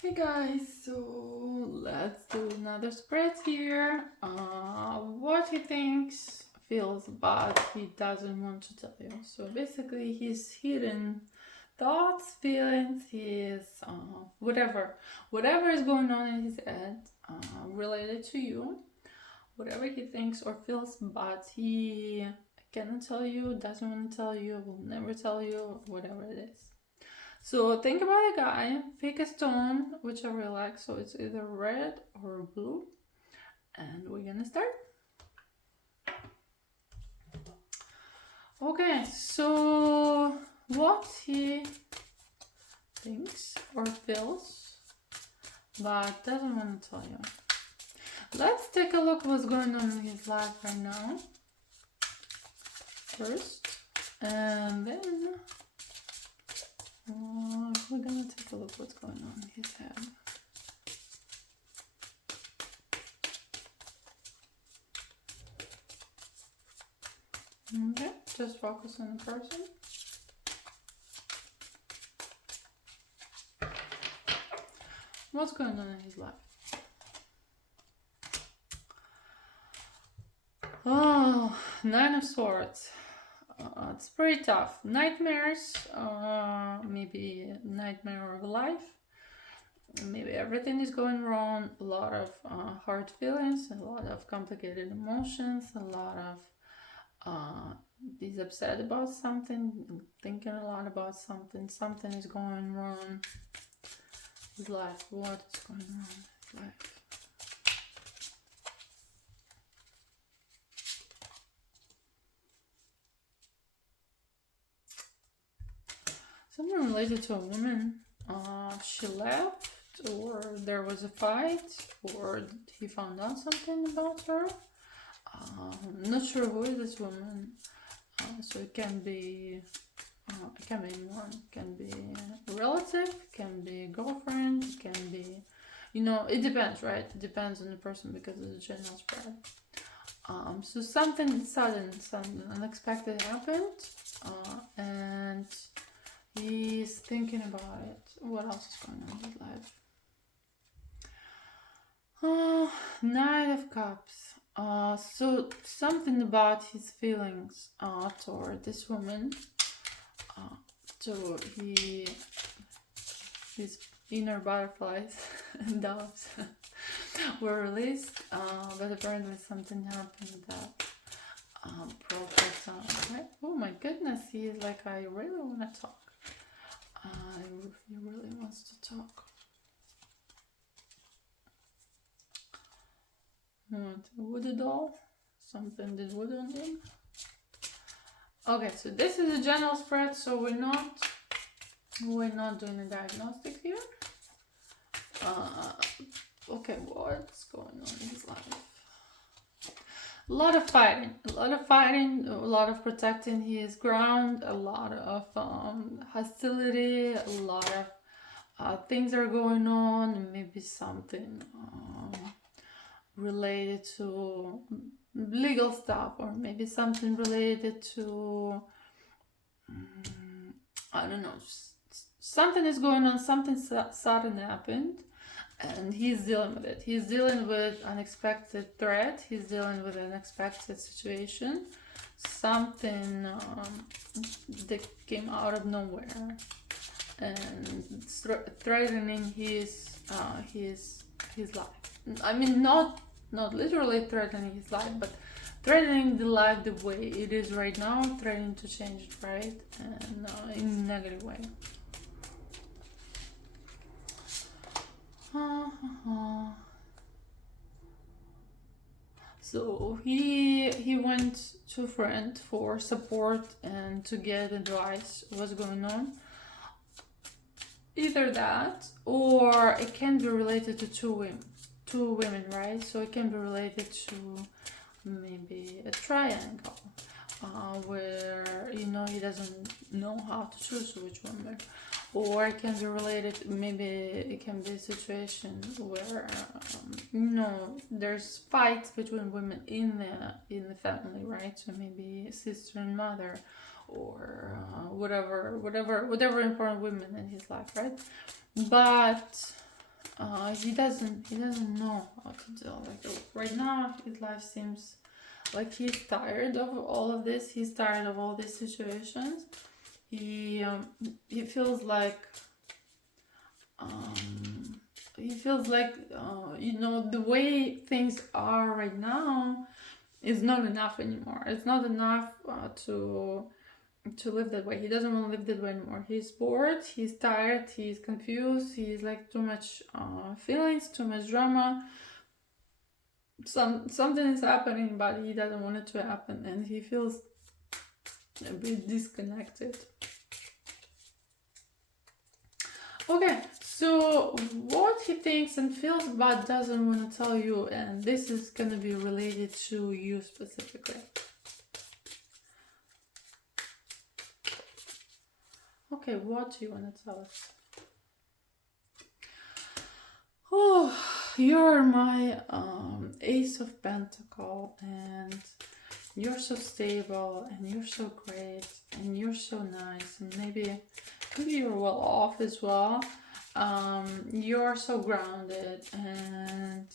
Hey guys, so let's do another spread here. What he thinks, feels, but he doesn't want to tell you. So basically, his hidden thoughts, feelings, his whatever is going on in his head related to you, whatever he thinks or feels, but he cannot tell you, doesn't want to tell you, will never tell you, whatever it is. So think about a guy, pick a stone, whichever you like. So it's either red or blue. And we're gonna start. Okay, so what he thinks or feels, but doesn't want to tell you. Let's take a look what's going on in his life right now. First, and then we're gonna take a look what's going on in his head. Okay, just focus on the person. What's going on in his life? Oh, Nine of Swords. It's pretty tough. Nightmares, maybe nightmare of life. Maybe everything is going wrong. A lot of hard feelings, a lot of complicated emotions, a lot of he's upset about something, thinking a lot about something. Something is going wrong. His life. What is going on in his life? Someone related to a woman. She left, or there was a fight, or he found out something about her. I'm not sure who is this woman. So it can be more. It can be a relative, it can be a girlfriend, it can be, it depends, right? It depends on the person because it's a general spread. So something sudden, something unexpected happened, and he's thinking about it. What else is going on in his life? Knight of Cups. So something about his feelings toward this woman. So his inner butterflies and doves were released, but apparently something happened that broke that down. Right? Oh my goodness, he's like, I really want to talk. He really wants to talk. What? A voodoo doll? Something did voodoo on him? Okay, so this is a general spread, so we're not doing a diagnostic here. Okay, what's going on in his life? A lot of fighting, a lot of protecting his ground, a lot of hostility, a lot of things are going on, maybe something related to legal stuff, or maybe something related to I don't know, something is going on, something sudden happened, and he's dealing with it. He's dealing with unexpected threat, he's dealing with an unexpected situation, something that came out of nowhere and threatening his life. I mean, not literally threatening his life, but threatening the life the way it is right now, threatening to change it, right? And in a negative way. So he went to a friend for support and to get advice what's going on. Either that, or it can be related to two women, right? So it can be related to maybe a triangle, where he doesn't know how to choose which woman, or it can be related, maybe it can be a situation where there's fights between women in the family, right? So maybe sister and mother, or whatever important women in his life, right? But he doesn't know how to deal. Like right now, his life seems like he's tired of all of this. He's tired of all these situations. He feels like the way things are right now is not enough anymore. It's not enough to live that way. He doesn't want to live that way anymore. He's bored, he's tired, he's confused, he's like too much feelings, too much drama. Something is happening, but he doesn't want it to happen, and he feels a bit disconnected. Okay, so what he thinks and feels but doesn't want to tell you, and this is going to be related to you specifically. Okay, what do you want to tell us? Oh, you're my Ace of Pentacle, and you're so stable, and you're so great, and you're so nice, and maybe you're well off as well. You're so grounded, and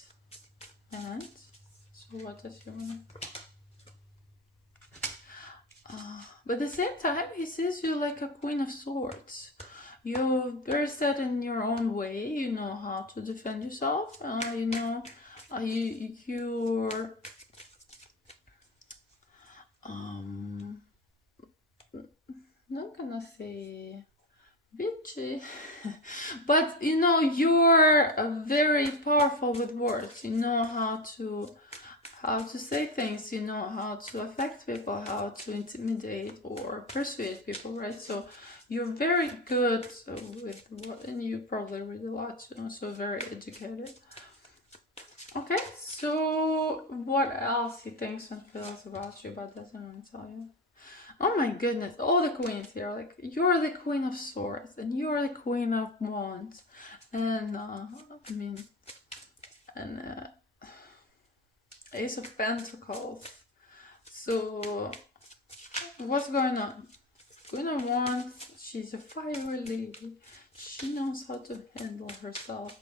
so what does he want? But at the same time, he sees you like a Queen of Swords. You're very set in your own way. You know how to defend yourself. You're not gonna say bitchy, but you're very powerful with words. You know how to say things. You know how to affect people, how to intimidate or persuade people, right? So you're very good with what, and you probably read a lot too, so very educated. Okay, so what else he thinks and feels about you but doesn't want to tell you? Oh my goodness, all the queens here, like you're the Queen of Swords and you're the Queen of Wands, and Ace of Pentacles. So what's going on? Queen of Wands, she's a fiery lady. She knows how to handle herself,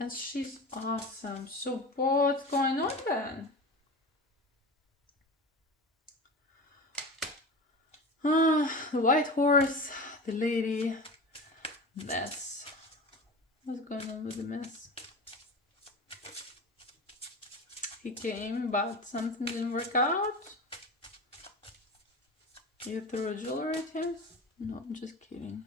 and she's awesome. So what's going on then? The white horse, the lady, mess. What's going on with the mess? He came, but something didn't work out. You threw a jewelry at him? No, I'm just kidding.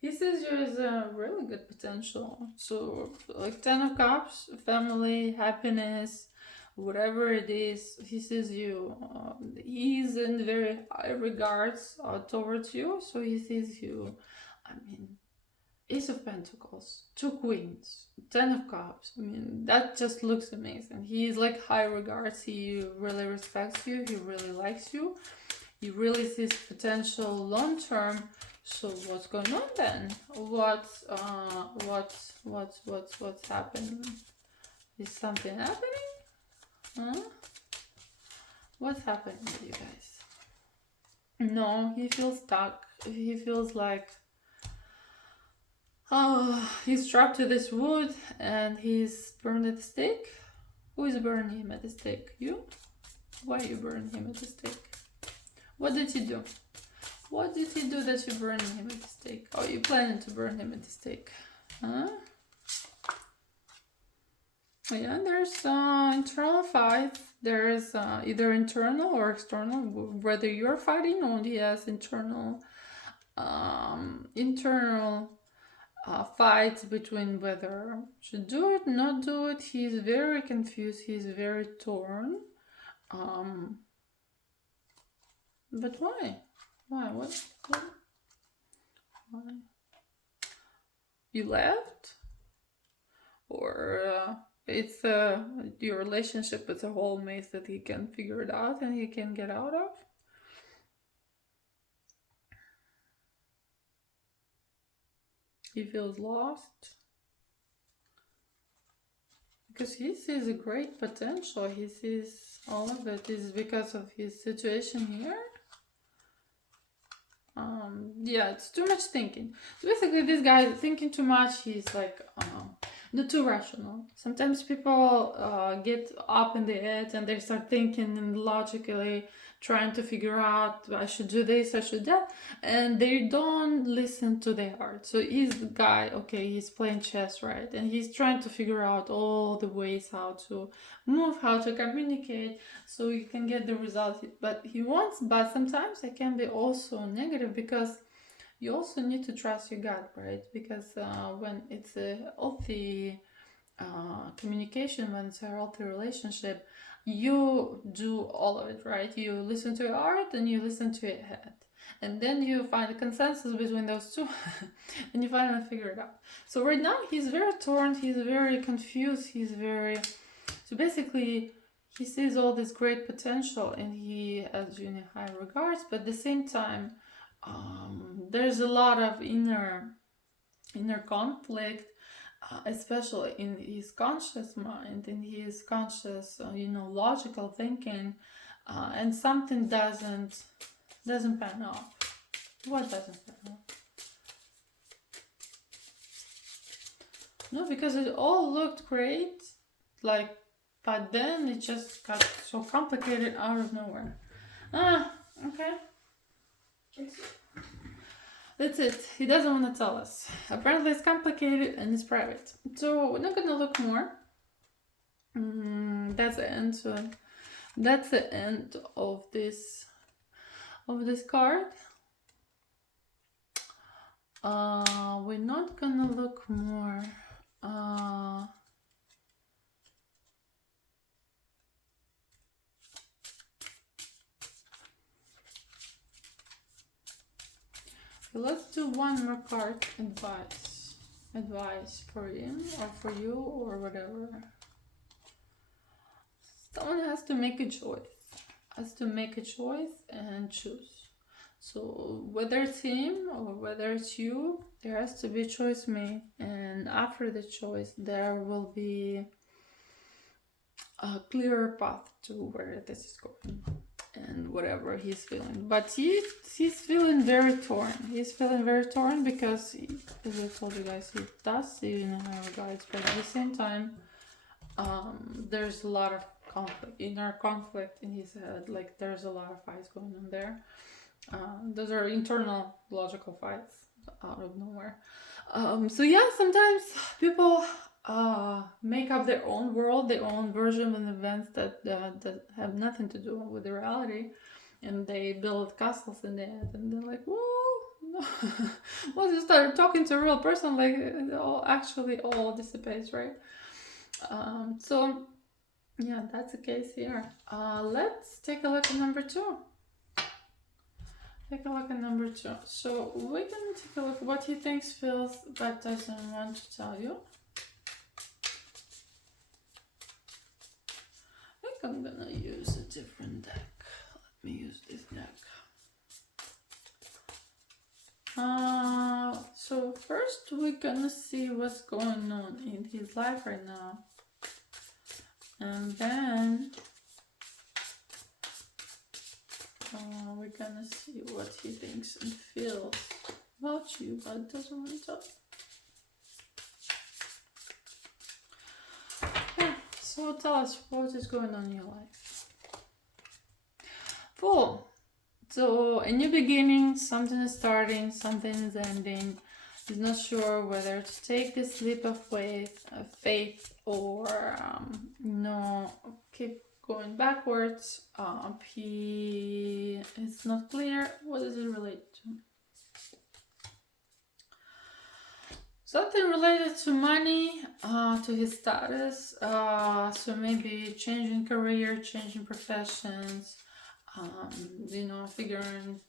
He says there's a really good potential. So, like 10 of Cups, family, happiness, whatever it is, he says he's in very high regards towards you. So he sees you, Ace of Pentacles, 2 Queens, 10 of Cups. That just looks amazing. He's like high regards. He really respects you. He really likes you. He really sees potential long term. So what's going on then? What's happening? Is something happening? Huh? What's happening with you guys? No, he feels stuck. He feels like he's trapped to this wood and he's burned at the stake. Who is burning him at the stake? You? Why you burn him at the stake? What did you do? What did he do that you burned him at the stake? Oh, you planning to burn him at the stake? Huh? Yeah, there's internal fight. There's either internal or external, whether you're fighting or he has internal fights between whether to do it, not do it. He's very confused. He's very torn. But why? Why? What? Why? You left? Or it's your relationship is a whole maze that he can figure it out and he can get out of? He feels lost? because he sees a great potential. He sees all of it is because of his situation here. Yeah, it's too much thinking. So basically, this guy thinking too much. He's like not too rational. Sometimes people get up in the head and they start thinking and logically trying to figure out, I should do this, I should that, and they don't listen to their heart. So he's the guy, okay, he's playing chess, right? And he's trying to figure out all the ways how to move, how to communicate, so you can get the result. But sometimes it can be also negative, because you also need to trust your gut, right? Because when it's a healthy communication, when it's a healthy relationship, you do all of it, right? You listen to your heart and you listen to your head. And then you find a consensus between those two and you finally figure it out. So right now he's very torn, he's very confused, so basically he sees all this great potential and he has you in high regards, but at the same time, there's a lot of inner conflict, especially in his conscious mind, in his conscious, logical thinking, and something doesn't pan out. What doesn't pan out? No, because it all looked great, but then it just got so complicated out of nowhere. Okay. That's it. He doesn't want to tell us. Apparently it's complicated and it's private. So we're not gonna look more. That's the end. That's the end of this card. We're not gonna look more. Let's do one more card. Advice for him or for you or whatever. Someone has to make a choice. And choose. So whether it's him or whether it's you, there has to be a choice made. And after the choice, there will be a clearer path to where this is going. And whatever he's feeling, but he's feeling very torn. He's feeling very torn because, as I told you guys, he does see you in high regards, but at the same time, there's a lot of inner conflict in his head. Like there's a lot of fights going on there. Those are internal logical fights out of nowhere. So yeah, sometimes people make up their own world, their own version of events that have nothing to do with the reality, and they build castles in their head, and they're like, whoa, no. Once you start talking to a real person, like it all dissipates, right? So yeah, that's the case here. Let's take a look at number 2. So we're gonna take a look at what he thinks, feels, but doesn't want to tell you. I'm gonna use a different deck. Let me use this deck. So first we're gonna see what's going on in his life right now. And then we're gonna see what he thinks and feels about you, but doesn't want to tell you. So tell us what is going on in your life. Fool. So a new beginning, something is starting, something is ending. He's not sure whether to take this leap of faith or keep going backwards. It's not clear. What does it relate to? Something related to money, to his status, so maybe changing career, changing professions, figuring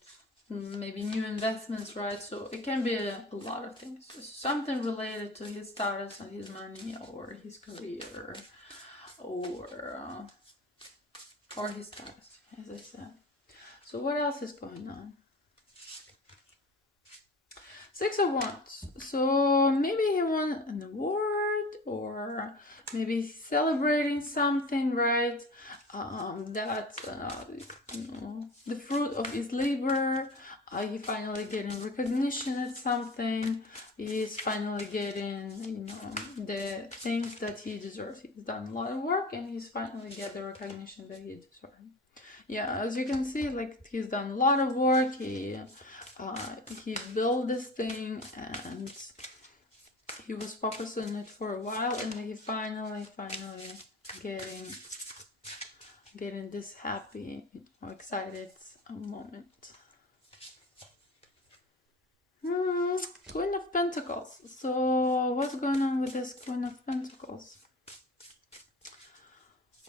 maybe new investments, right? So it can be a lot of things. Something related to his status and his money, or his career, or his status, as I said. So what else is going on? 6 of Wands. So maybe he won an award, or maybe he's celebrating something, right? That the fruit of his labor. He finally getting recognition at something. He's finally getting, the things that he deserves. He's done a lot of work, and he's finally get the recognition that he deserves. Yeah, as you can see, like, he's done a lot of work. He built this thing, and he was focused on it for a while, and he finally getting this happy, excited moment. Queen of Pentacles. So what's going on with this Queen of Pentacles?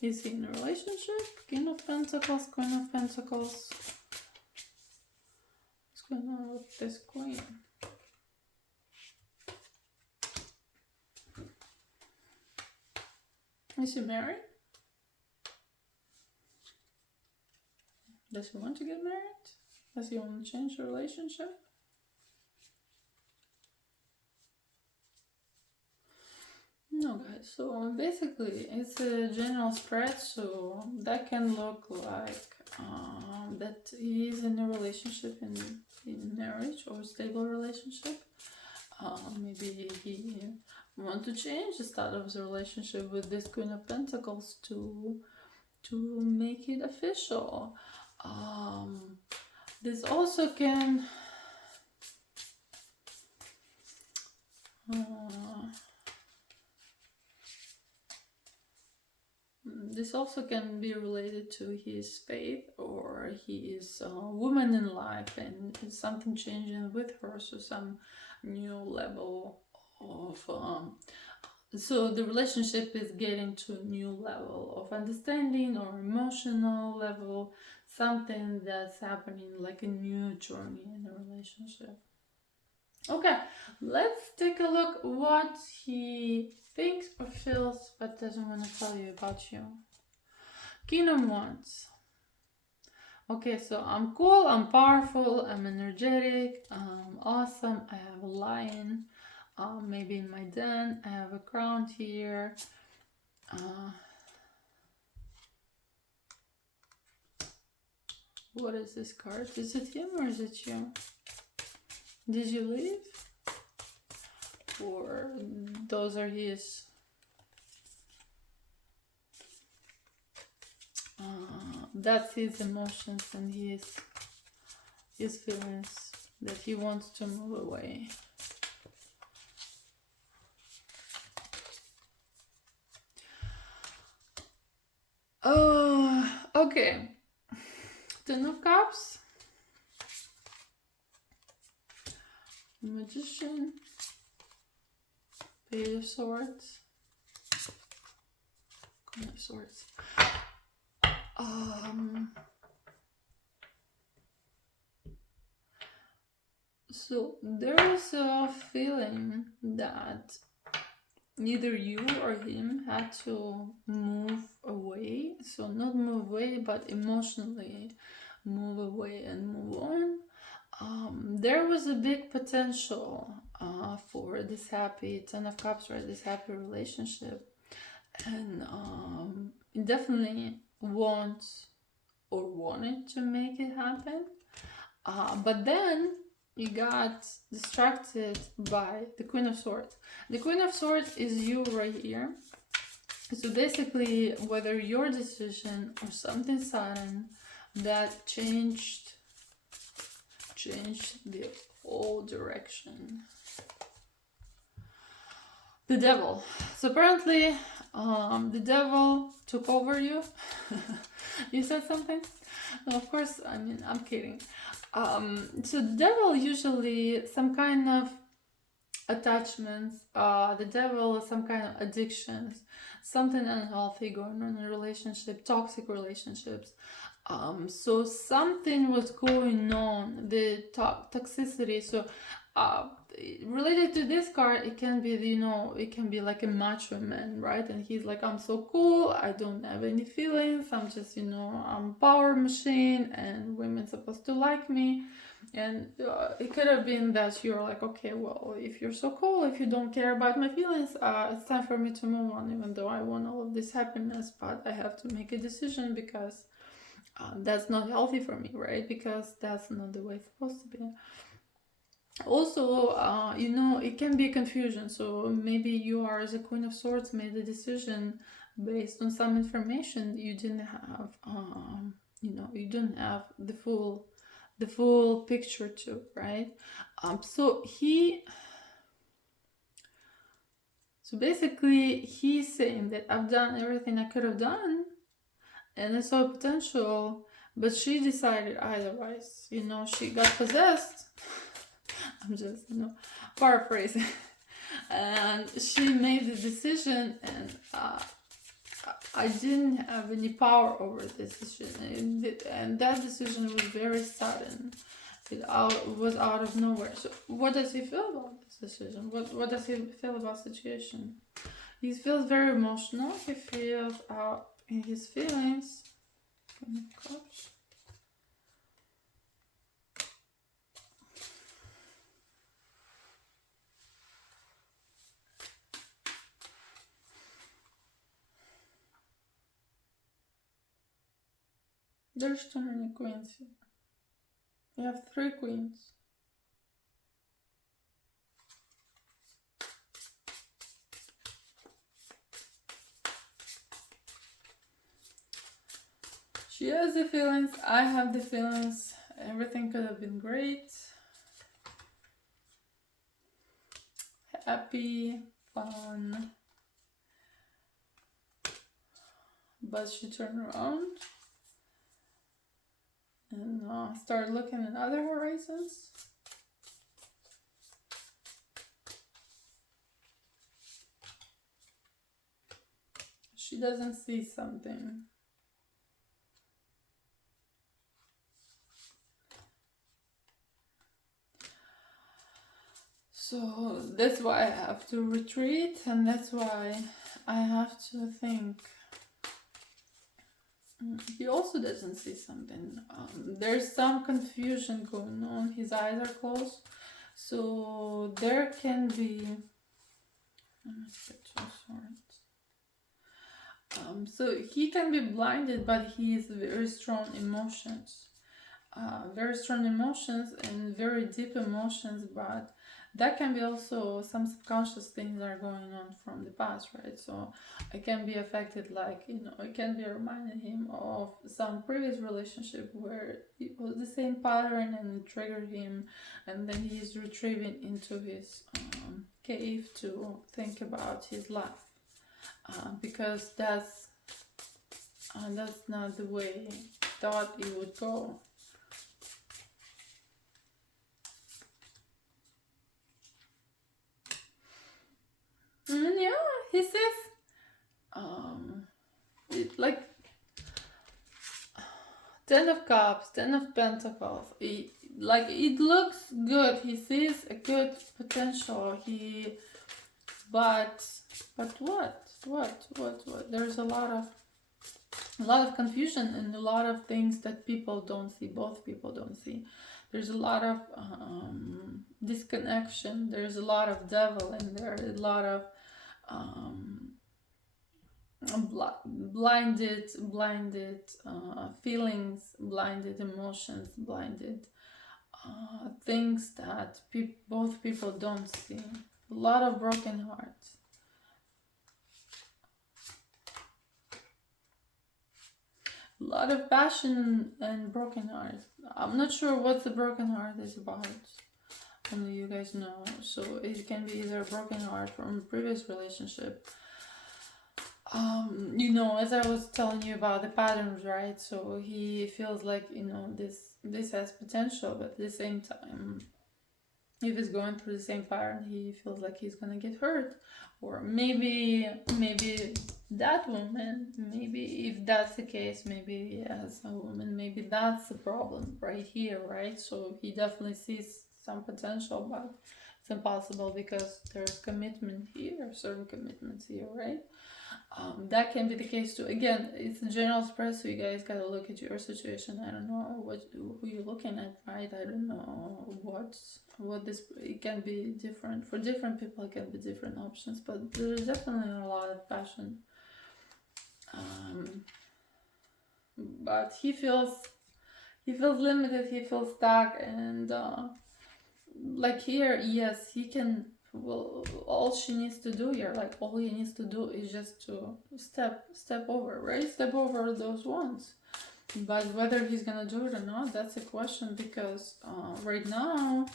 Is he in a relationship? King of Pentacles, Queen of Pentacles. What's going on with this Queen? Is he married? Does he want to get married? Does he want to change the relationship? No, guys. So basically, it's a general spread. So that can look like that he is in a relationship, in marriage or stable relationship. Maybe he want to change the start of the relationship with this Queen of Pentacles to make it official. This also can be related to his faith, or he is a woman in life and something changing with her, so some new level of so the relationship is getting to a new level of understanding or emotional level, something that's happening, like a new journey in the relationship. Okay, let's take a look what he thinks or feels but doesn't want to tell you about you. King of Wands. Okay, so I'm cool, I'm powerful, I'm energetic, I'm awesome, I have a lion, maybe in my den, I have a crown here. What is this card? Is it him or is it you? Did you leave? Or those are his that's his emotions and his feelings, that he wants to move away. Okay. Ten of Cups, Magician, Page of Swords, Queen of Swords. So there's a feeling that neither you or him had to move away. So not move away, but emotionally move away and move on. There was a big potential for this happy Ten of Cups, right? This happy relationship, and definitely wanted to make it happen, but then you got distracted by the Queen of Swords. The Queen of Swords is you right here. So basically, whether your decision or something sudden that changed the whole direction. The Devil. So apparently, the Devil took over you. You said something? No, of course, I mean, I'm kidding. So the Devil usually some kind of attachments. The Devil is some kind of addictions, something unhealthy going on in a relationship, toxic relationships. So something was going on, the toxicity. So related to this card, it can be, it can be like a macho man, right? And he's like, I'm so cool, I don't have any feelings, I'm just, I'm a power machine and women's supposed to like me. And it could have been that you're like, okay, well, if you're so cool, if you don't care about my feelings, it's time for me to move on, even though I want all of this happiness, but I have to make a decision because that's not healthy for me, right? Because that's not the way it's supposed to be. Also, it can be confusion. So maybe you are, as a Queen of Swords, made a decision based on some information you didn't have. You didn't have the full picture too, right? So basically, he's saying that I've done everything I could have done, and I saw potential, but she decided otherwise. She got possessed. I'm just, paraphrasing. And she made the decision, and I didn't have any power over this decision. And that decision was very sudden. It was out of nowhere. So what does he feel about this decision? What does he feel about the situation? He feels very emotional. He feels out in his feelings. Cups. There's too many queens here. You have 3 queens. She has the feelings, I have the feelings. Everything could have been great. Happy, fun. But she turned around and started looking at other horizons. She doesn't see something. So that's why I have to retreat, and that's why I have to think. He also doesn't see something. There's some confusion going on. His eyes are closed. So there can be... Let's get 2 swords. So he can be blinded, but he has very strong emotions. Very strong emotions and very deep emotions, but that can be also some subconscious things that are going on from the past, right? So it can be affected, like, it can be reminding him of some previous relationship where it was the same pattern and it triggered him, and then he's retrieving into his cave to think about his life, because that's not the way he thought it would go. And yeah, he says, like 10 of Cups, 10 of Pentacles. It looks good. He sees a good potential. But what? There's a lot of confusion and a lot of things that people don't see. Both people don't see. There's a lot of disconnection. There's a lot of devil in there. A lot of blinded feelings, blinded emotions, blinded things that both people don't see. A lot of broken hearts. A lot of passion and broken heart. I'm not sure what the broken heart is about. Only you guys know. So it can be either a broken heart from a previous relationship. As I was telling you about the patterns, right? So he feels like, this has potential, but at the same time, if he's going through the same pattern, he feels like he's gonna get hurt. Or maybe that woman, maybe if that's the case, maybe as a woman, maybe that's the problem right here, right? So he definitely sees some potential, but it's impossible because there's commitment here, certain commitments here, right? That can be the case too. Again, it's a general spread, so you guys gotta look at your situation. I don't know who you're looking at, right? I don't know what this. It can be different for different people. It can be different options, but there's definitely a lot of passion. But he feels limited. He feels stuck, and like here, yes, he can. Well, all she needs to do here, like all he needs to do is just to step over, right? Step over those ones. But whether he's gonna do it or not, that's a question, because right now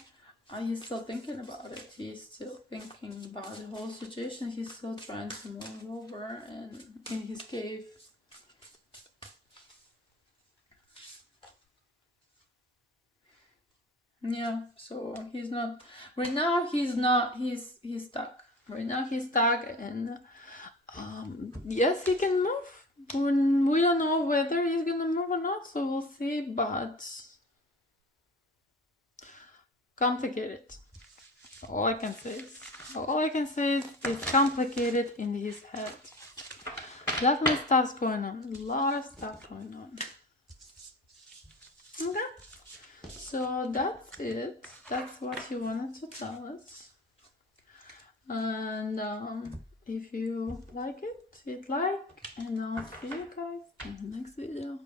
he's still thinking about it. He's still thinking about the whole situation. He's still trying to move it over and in his cave. Yeah, so he's not right now. He's not. He's stuck. Right now he's stuck, and yes, he can move. We don't know whether he's gonna move or not, so we'll see. But complicated. All I can say is it's complicated in his head. Definitely stuff's going on. A lot of stuff going on. Okay. So that's it. That's what he wanted to tell us. And if you like it, hit like, and I'll see you guys in the next video.